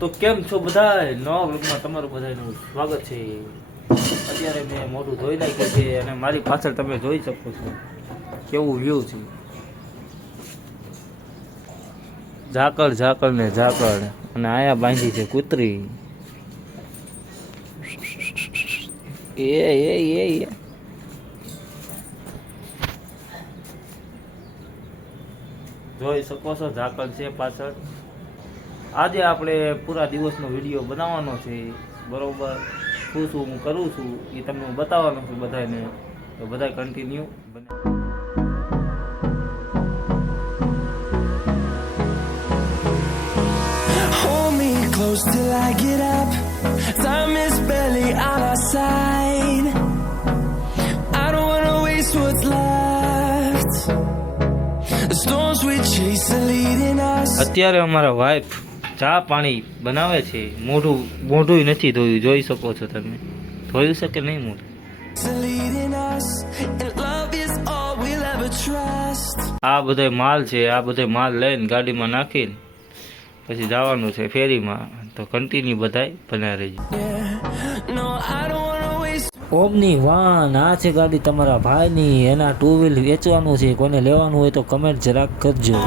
તો કેમ છો બધા? નવા વ્લોગમાં તમારું બધાનું સ્વાગત છે। અત્યારે મેં મોઢું ધોઈ નાખ્યું છે અને મારી પાછળ તમે જોઈ શકો છો કેવું વ્યૂ છે। ઝાકળ ઝાકળ ને ઝાકળ અને આયા બાંધી છે કૂતરી। એ જોઈ શકો છો ઝાકળ છે પાછળ। આજે આપણે પૂરા દિવસનો વિડીયો બનાવવાનો છે, બરોબર? શું શું હું કરું છું એ તમને હું બતાવવાનો છું બધાને, તો બધા કન્ટિન્યુ બને। Hold me close till I get up. Time is barely on our side. I don't wanna waste what's left. The storms we chase are leading us. અત્યારે અમારા વાઈફ ચા પાણી બનાવે છે। મોઢું નથી ધોયું, જોઈ શકો છો તમે। ધોયું છે કે નહીં મોઢું? આ બધો માલ છે, આ બધો માલ લઈને ગાડીમાં નાખીને પછી જવાનું છે ફેરીમાં, તો કન્ટિન્યુ બધાય બના રહેજો। ઓમની વાન આ છે ગાડી તમારા ભાઈની, એના 2 વ્હીલ વેચવાનું છે, કોઈને લેવાનું હોય તો કમેન્ટ જરાક કરજો।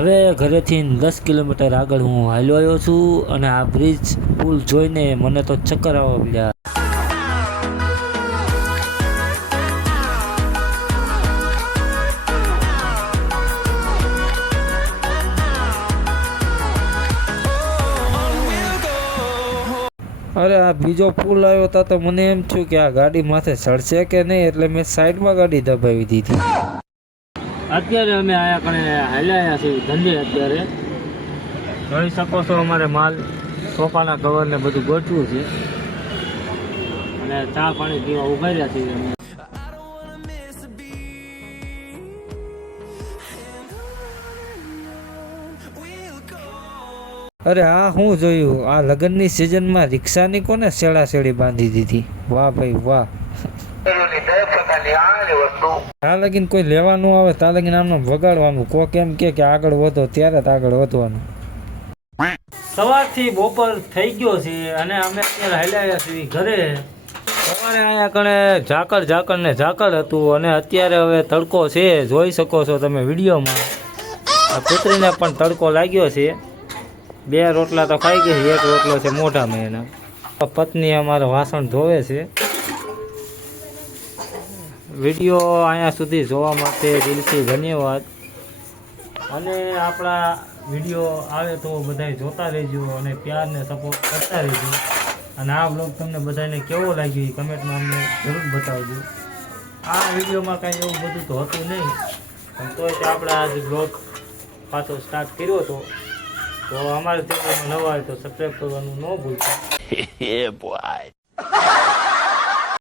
હવે ઘરેથી 10 કિલોમીટર આગળ હું હાલ્યો આવ્યો છું અને આ બ્રિજ પુલ જોઈને મને તો ચક્કર આવવા મળ્યા। અરે આ બીજો પુલ આવ્યો તા તો મને એમ થયું કે આ ગાડી માથે ચડશે કે નહીં, એટલે મેં સાઈડમાં ગાડી દબાવી દીધી। અત્યારે અમે આયા કણે હાલ્યા છીએ ધંધે। અત્યારે જોઈ શકો છો અમારે માલ સોફાના કવર ને બધું ગોઠવું છે અને ચા પાણી પીવા ઉભા રહ્યા છીએ અમે। અરે હા, હું જોયું આ લગ્નની સિઝનમાં રિક્ષાની કોને શેડા શેડી બાંધી દીધી? વાહ ભાઈ વાહ। આ લગીન કોઈ લેવાનું આવે તા લગીન આમને વગાડવાનું, કોક એમ કે આગળ વધો ત્યારે જ આગળ વધવાનું। સવારથી બપોર થઈ ગયો છે અને અમે અત્યારે હાલ્યા છીએ ઘરે। સવારે અહીંયા કણે ઝાકળ ને ઝાકળ હતું અને અત્યારે હવે તડકો છે, જોઈ શકો છો તમે વિડીયોમાં। આ કૂતરીને પણ તડકો લાગ્યો છે, 2 રોટલા તો ખાઈ ગઈ, 1 રોટલો છે મોઢામાં એના। પત્ની અમારો વાસણ ધોવે છે। વિડીયો અહીંયા સુધી જોવા માટે દિલથી ધન્યવાદ, અને આપણા વિડીયો આવે તો બધાય જોતા રહેજો અને પ્યારને સપોર્ટ કરતા રહેજો। અને આ બ્લોગ તમને બધાને કેવો લાગ્યો એ કમેન્ટમાં અમને જરૂર બતાવજો। આ વિડીયોમાં કાંઈ એવું બધું તો હતું નહીં, પણ તોય તે આપણે આજ બ્લોગ પાછો સ્ટાર્ટ કર્યો હતો। તો અમારા ચેનલમાં નવા હોય તો સબસ્ક્રાઈબ કરવાનું ન ભૂલતા।